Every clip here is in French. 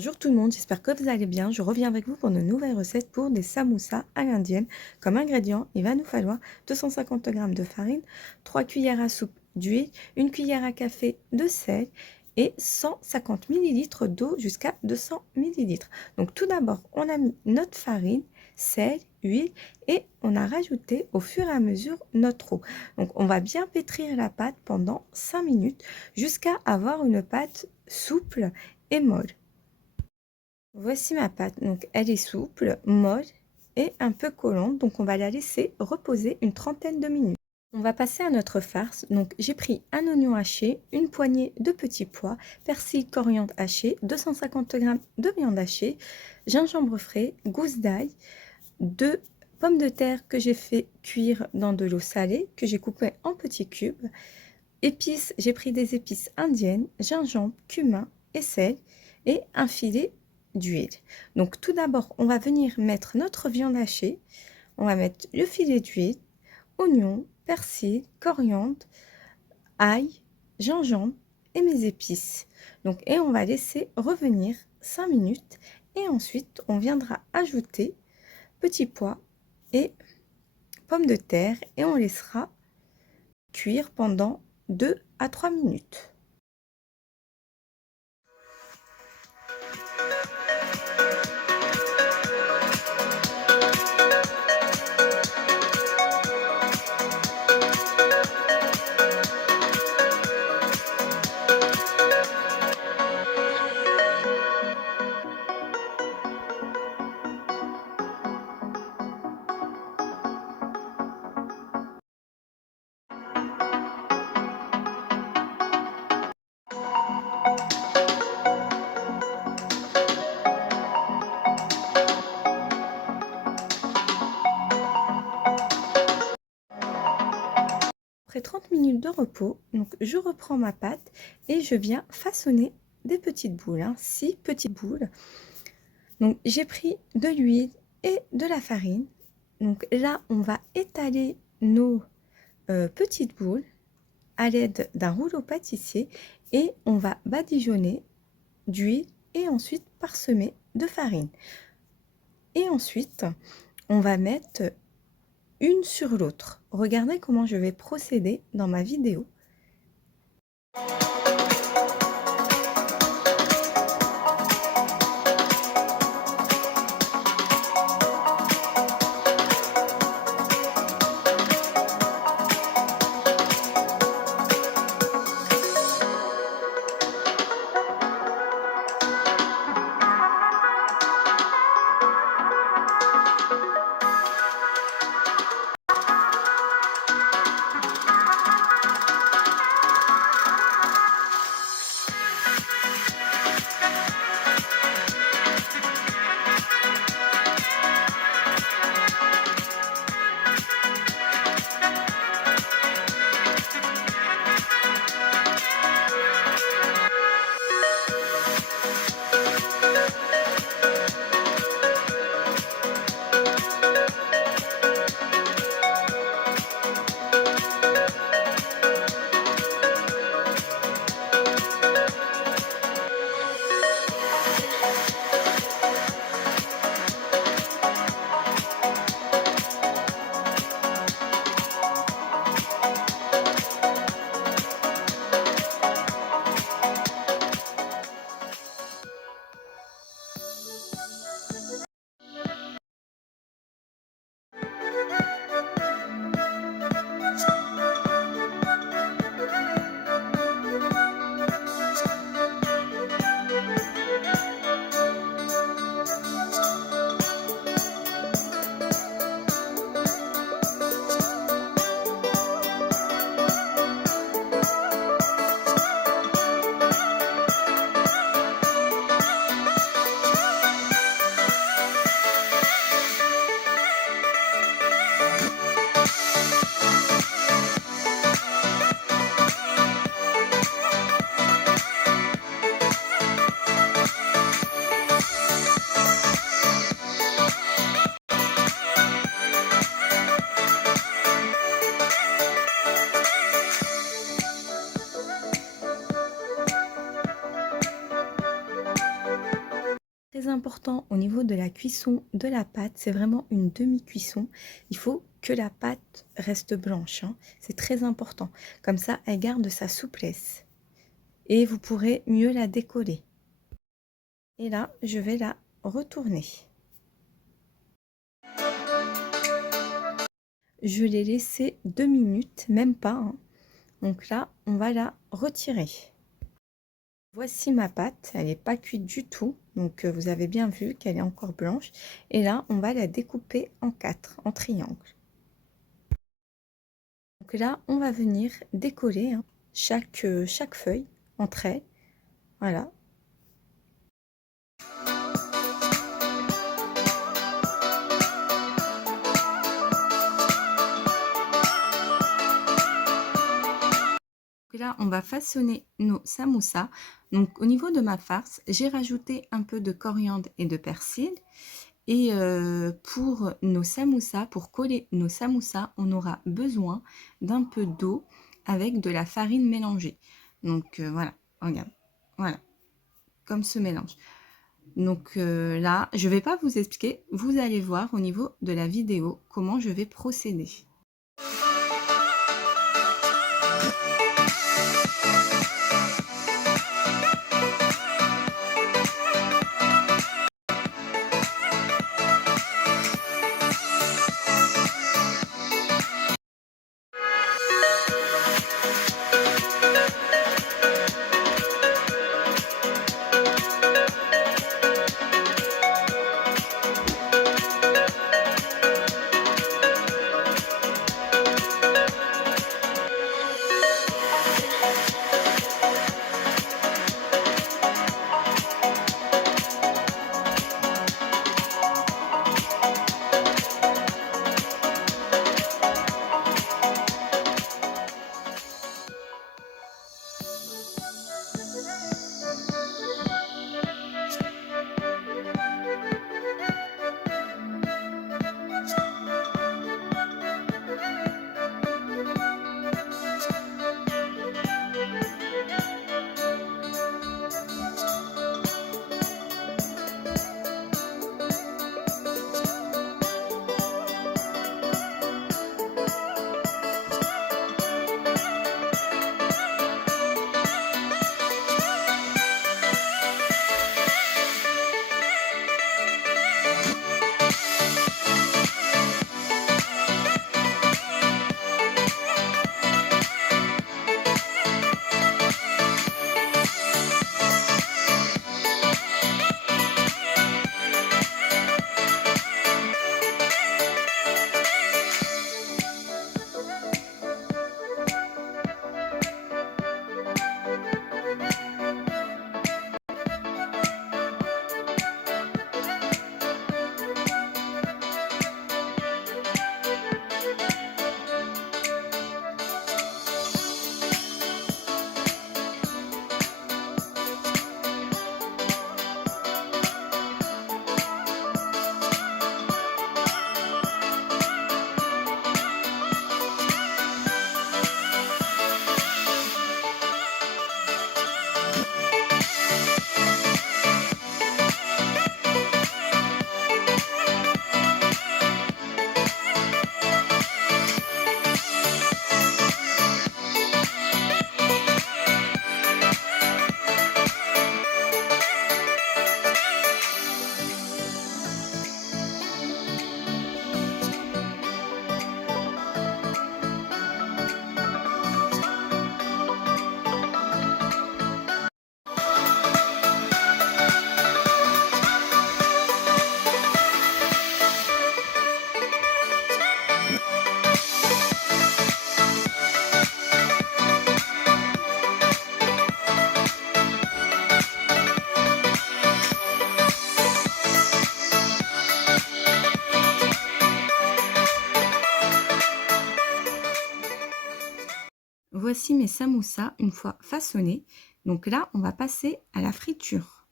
Bonjour tout le monde, j'espère que vous allez bien. Je reviens avec vous pour une nouvelle recette pour des samoussas à l'indienne. Comme ingrédient, il va nous falloir 250 g de farine, 3 cuillères à soupe d'huile, 1 cuillère à café de sel et 150 ml d'eau jusqu'à 200 ml. Donc tout d'abord, on a mis notre farine, sel, huile et on a rajouté au fur et à mesure notre eau. Donc on va bien pétrir la pâte pendant 5 minutes jusqu'à avoir une pâte souple et molle. Voici ma pâte, donc elle est souple, molle et un peu collante, donc on va la laisser reposer une trentaine de minutes. On va passer à notre farce, donc j'ai pris un oignon haché, une poignée de petits pois, persil, coriandre haché, 250 g de viande hachée, gingembre frais, gousse d'ail, 2 pommes de terre que j'ai fait cuire dans de l'eau salée, que j'ai coupé en petits cubes, épices, j'ai pris des épices indiennes, gingembre, cumin et sel et un filet d'huile. Donc tout d'abord, on va venir mettre notre viande hachée, on va mettre le filet d'huile, oignon, persil, coriandre, ail, gingembre et mes épices. Donc et on va laisser revenir 5 minutes et ensuite on viendra ajouter petits pois et pommes de terre et on laissera cuire pendant 2 à 3 minutes. Après 30 minutes de repos, donc je reprends ma pâte et je viens façonner des petites boules, 6 petites boules. Donc j'ai pris de l'huile et de la farine. Donc là, on va étaler nos petites boules à l'aide d'un rouleau pâtissier et on va badigeonner d'huile et ensuite parsemer de farine. Et ensuite, on va mettre une sur l'autre. Regardez comment je vais procéder dans ma vidéo. Très important au niveau de la cuisson de la pâte, c'est vraiment une demi-cuisson. Il faut que la pâte reste blanche, hein. C'est très important. Comme ça, elle garde sa souplesse et vous pourrez mieux la décoller. Et là, je vais la retourner. Je l'ai laissée 2 minutes, même pas, hein. Donc là, on va la retirer. Voici ma pâte, elle n'est pas cuite du tout, donc vous avez bien vu qu'elle est encore blanche. Et là, on va la découper en 4, en triangle. Donc là, on va venir décoller, hein, chaque feuille entre elles. Voilà. Là, on va façonner nos samoussas. Donc, au niveau de ma farce, j'ai rajouté un peu de coriandre et de persil. Et pour nos samoussas, pour coller nos samoussas, on aura besoin d'un peu d'eau avec de la farine mélangée. Donc, voilà, regarde, voilà, comme ce mélange. Donc là, je ne vais pas vous expliquer, vous allez voir au niveau de la vidéo comment je vais procéder. Voici mes samoussas une fois façonnés. Donc là, on va passer à la friture.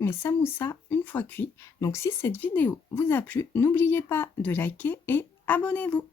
mes samoussas une fois cuits. Donc si cette vidéo vous a plu, n'oubliez pas de liker et abonnez-vous.